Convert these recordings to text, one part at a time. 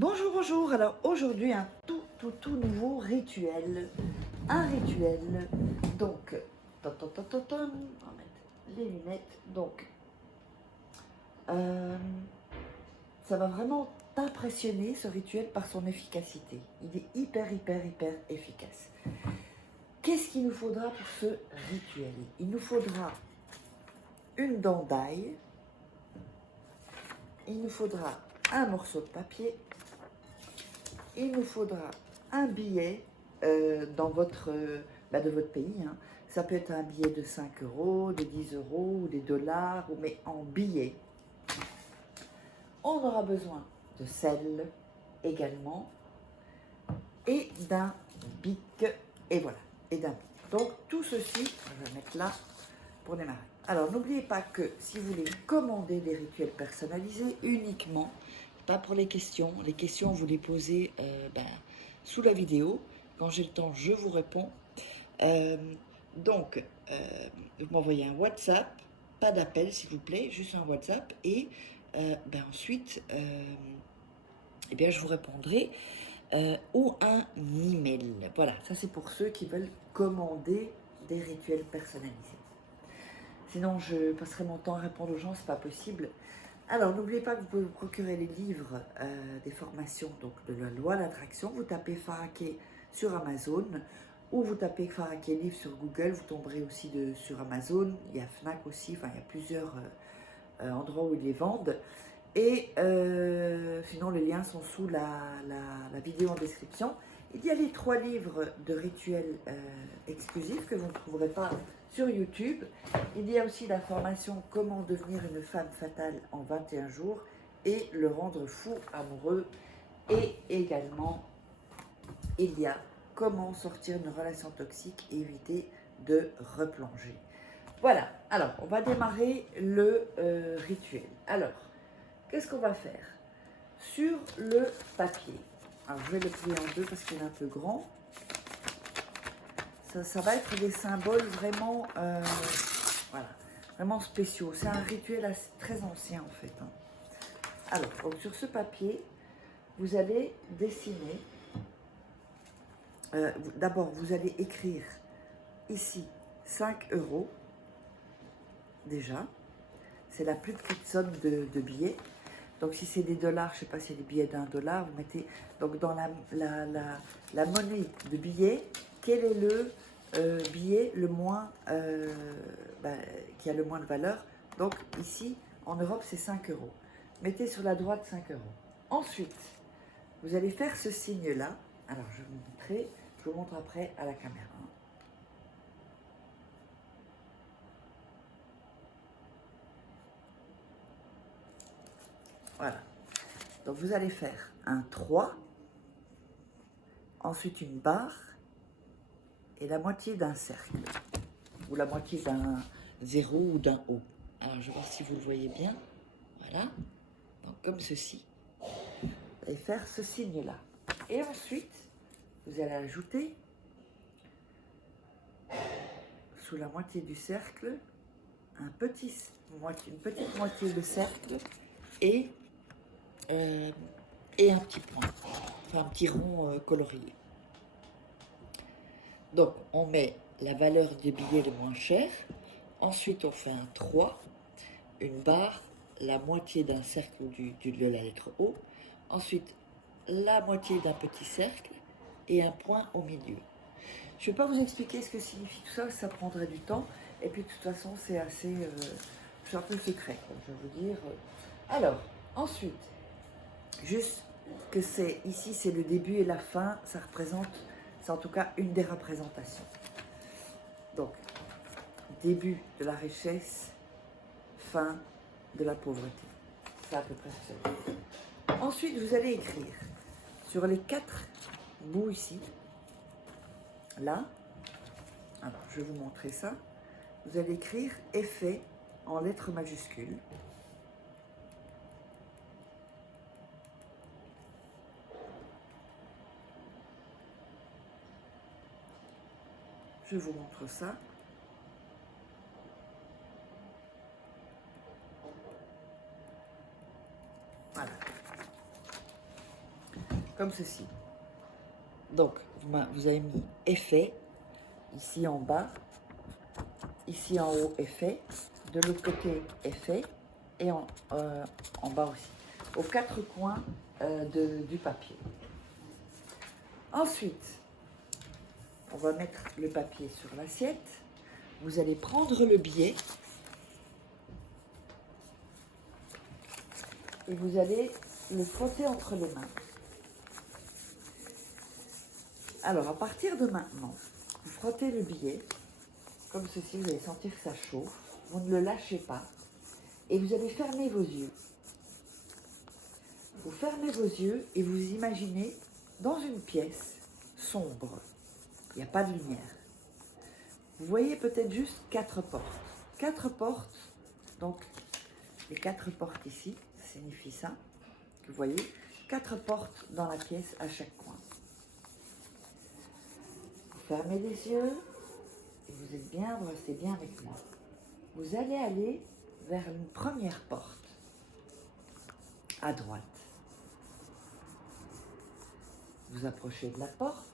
Bonjour, bonjour. Alors aujourd'hui, un tout nouveau rituel. Un rituel. Donc, on va mettre les lunettes. Donc, ça va vraiment t'impressionner ce rituel par son efficacité. Il est hyper efficace. Qu'est-ce qu'il nous faudra pour ce rituel? Il nous faudra une dent d'ail. Il nous faudra un morceau de papier. Il nous faudra un billet de votre pays. Hein. Ça peut être un billet de 5 euros, de 10 euros, ou des dollars, mais en billets. On aura besoin de sel également et d'un bic. Et voilà, et d'un bic. Donc tout ceci, je vais mettre là pour démarrer. Alors n'oubliez pas que si vous voulez commander des rituels personnalisés uniquement, pas pour les questions vous les posez sous la vidéo. Quand j'ai le temps, je vous réponds. Donc, vous m'envoyez un WhatsApp, pas d'appel s'il vous plaît, juste un WhatsApp. Et ensuite, je vous répondrai ou un email. Voilà, ça c'est pour ceux qui veulent commander des rituels personnalisés. Sinon, je passerai mon temps à répondre aux gens, c'est pas possible. Alors, n'oubliez pas que vous pouvez vous procurer les livres des formations donc de la loi d'attraction. Vous tapez Faraké sur Amazon ou vous tapez Faraké livre sur Google. Vous tomberez aussi sur Amazon. Il y a Fnac aussi, enfin, il y a plusieurs endroits où ils les vendent. Et sinon, les liens sont sous la vidéo en description. Il y a les 3 livres de rituels exclusifs que vous ne trouverez pas sur YouTube. Il y a aussi la formation Comment devenir une femme fatale en 21 jours et le rendre fou amoureux. Et également, il y a Comment sortir d'une relation toxique et éviter de replonger. Voilà, alors on va démarrer le rituel. Alors, qu'est-ce qu'on va faire? Sur le papier, alors je vais le plier en deux parce qu'il est un peu grand. Ça va être des symboles vraiment, vraiment spéciaux. C'est un rituel très ancien en fait. Hein. Alors, donc, sur ce papier, vous allez dessiner. D'abord, vous allez écrire ici 5 euros. Déjà, c'est la plus petite somme de billets. Donc, si c'est des dollars, je ne sais pas si c'est des billets d'1 dollar, vous mettez donc dans la monnaie de billets, quel est le billet le moins, qui a le moins de valeur. Donc, ici, en Europe, c'est 5 euros. Mettez sur la droite 5 euros. Ensuite, vous allez faire ce signe-là. Alors, je vous montre après à la caméra. Voilà. Donc, vous allez faire un 3, ensuite une barre et la moitié d'un cercle, ou la moitié d'un 0 ou d'un O. Alors, je vais voir si vous le voyez bien. Voilà. Donc, comme ceci. Vous allez faire ce signe-là. Et ensuite, vous allez ajouter sous la moitié du cercle une petite moitié de cercle et un petit point, enfin un petit rond colorié. Donc, on met la valeur des billets les moins chers. Ensuite, on fait un 3, une barre, la moitié d'un cercle de la lettre O. Ensuite, la moitié d'un petit cercle et un point au milieu. Je ne vais pas vous expliquer ce que signifie tout ça, ça prendrait du temps. Et puis, de toute façon, c'est assez... c'est un peu secret, comme je vais vous dire. Alors, ensuite, juste que c'est ici, c'est le début et la fin, ça représente, c'est en tout cas une des représentations. Donc, début de la richesse, fin de la pauvreté. C'est à peu près ça. Ensuite, vous allez écrire sur les 4 bouts ici, là, alors je vais vous montrer ça, vous allez écrire effet en lettres majuscules. Je vous montre ça. Voilà. comme ceci. Donc, vous avez mis effet, ici en bas, ici en haut, effet, de l'autre côté, effet, et en bas aussi, aux quatre coins du papier. Ensuite, on va mettre le papier sur l'assiette. Vous allez prendre le billet et vous allez le frotter entre les mains. Alors, à partir de maintenant, vous frottez le billet, comme ceci, vous allez sentir que ça chauffe. Vous ne le lâchez pas. Et vous allez fermer vos yeux. Vous fermez vos yeux et vous imaginez dans une pièce sombre. Il n'y a pas de lumière. Vous voyez peut-être juste 4 portes. 4 portes, donc les 4 portes ici, ça signifie ça. Vous voyez, 4 portes dans la pièce à chaque coin. Vous fermez les yeux et vous êtes bien, vous restez bien avec moi. Vous allez aller vers une première porte, à droite. Vous approchez de la porte,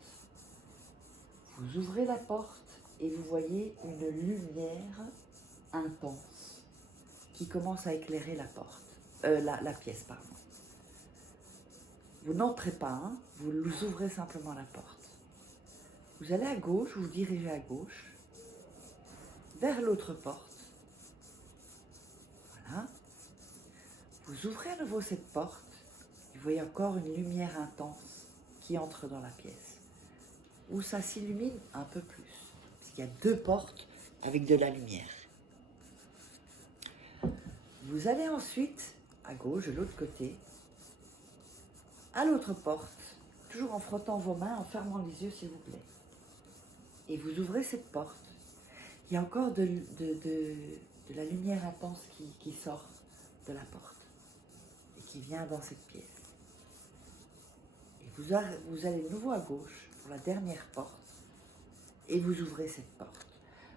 vous ouvrez la porte et vous voyez une lumière intense qui commence à éclairer la porte, la pièce, pardon. Vous n'entrez pas, hein, vous ouvrez simplement la porte. Vous allez à gauche, vous vous dirigez à gauche, vers l'autre porte. Voilà. Vous ouvrez à nouveau cette porte, vous voyez encore une lumière intense qui entre dans la pièce, où ça s'illumine un peu plus. Il y a 2 portes avec de la lumière. Vous allez ensuite, à gauche, de l'autre côté, à l'autre porte, toujours en frottant vos mains, en fermant les yeux s'il vous plaît. Et vous ouvrez cette porte. Il y a encore de la lumière intense qui sort de la porte et qui vient dans cette pièce. Et vous allez de nouveau à gauche pour la dernière porte et vous ouvrez cette porte.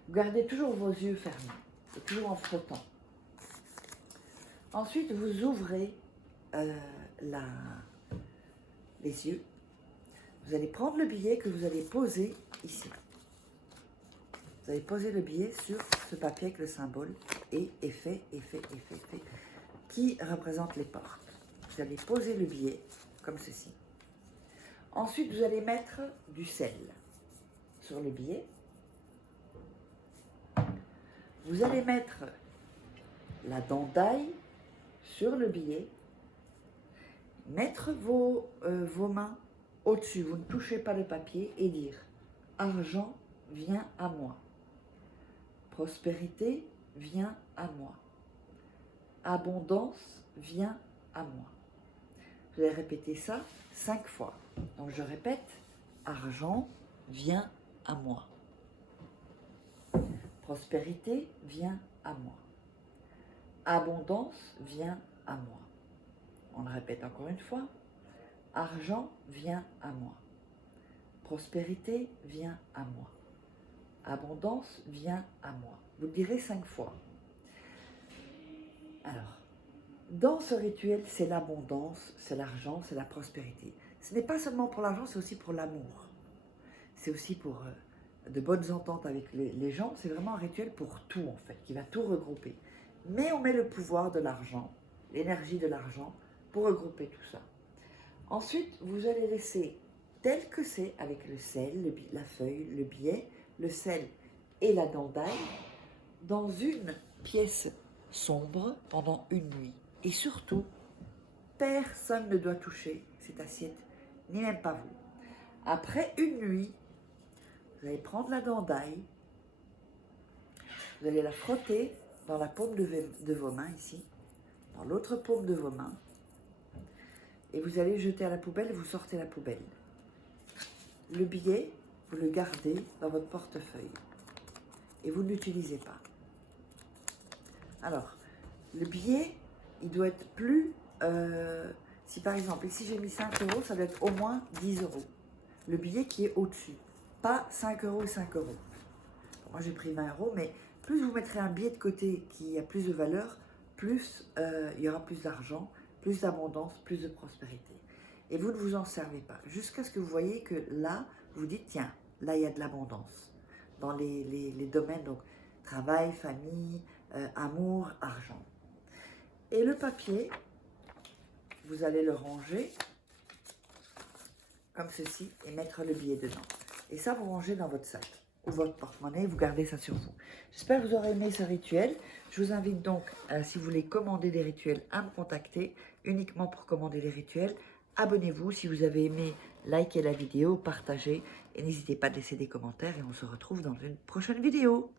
Vous gardez toujours vos yeux fermés et toujours en frottant. Ensuite, vous ouvrez les yeux. Vous allez prendre le billet que vous allez poser ici. Vous allez poser le billet sur ce papier avec le symbole et effet, qui représente les portes. Vous allez poser le billet comme ceci. Ensuite, vous allez mettre du sel sur le billet. Vous allez mettre la dent d'ail sur le billet. Mettre vos mains au-dessus, vous ne touchez pas le papier et dire « Argent vient à moi ». Prospérité vient à moi. Abondance vient à moi. Vous allez répéter ça 5 fois. Donc je répète, argent vient à moi. Prospérité vient à moi. Abondance vient à moi. On le répète encore une fois. Argent vient à moi. Prospérité vient à moi. Abondance vient à moi. Vous le direz 5 fois. Alors, dans ce rituel, c'est l'abondance, c'est l'argent, c'est la prospérité. Ce n'est pas seulement pour l'argent, c'est aussi pour l'amour. C'est aussi pour de bonnes ententes avec les gens. C'est vraiment un rituel pour tout, en fait, qui va tout regrouper. Mais on met le pouvoir de l'argent, l'énergie de l'argent, pour regrouper tout ça. Ensuite, vous allez laisser tel que c'est, avec le sel, la feuille, le billet, le sel et la dent d'ail, dans une pièce sombre pendant une nuit. Et surtout, personne ne doit toucher cette assiette, ni même pas vous. Après une nuit, vous allez prendre la dent d'ail, vous allez la frotter dans la paume de vos mains ici, dans l'autre paume de vos mains, et vous allez jeter à la poubelle, vous sortez la poubelle. Le billet, vous le gardez dans votre portefeuille et vous ne l'utilisez pas. Alors, le billet, il doit être plus... si par exemple, ici j'ai mis 5 euros, ça doit être au moins 10 euros. Le billet qui est au-dessus, pas 5 euros et 5 euros. Moi j'ai pris 20 euros, mais plus vous mettrez un billet de côté qui a plus de valeur, plus il y aura plus d'argent, plus d'abondance, plus de prospérité. et vous ne vous en servez pas. Jusqu'à ce que vous voyez que là, vous dites, tiens, là, il y a de l'abondance dans les domaines, donc travail, famille, amour, argent. Et le papier, vous allez le ranger comme ceci et mettre le billet dedans. Et ça, vous rangez dans votre sac ou votre porte-monnaie, vous gardez ça sur vous. J'espère que vous aurez aimé ce rituel. Je vous invite donc, si vous voulez commander des rituels, à me contacter uniquement pour commander les rituels. Abonnez-vous si vous avez aimé, likez la vidéo, partagez et n'hésitez pas à laisser des commentaires et on se retrouve dans une prochaine vidéo.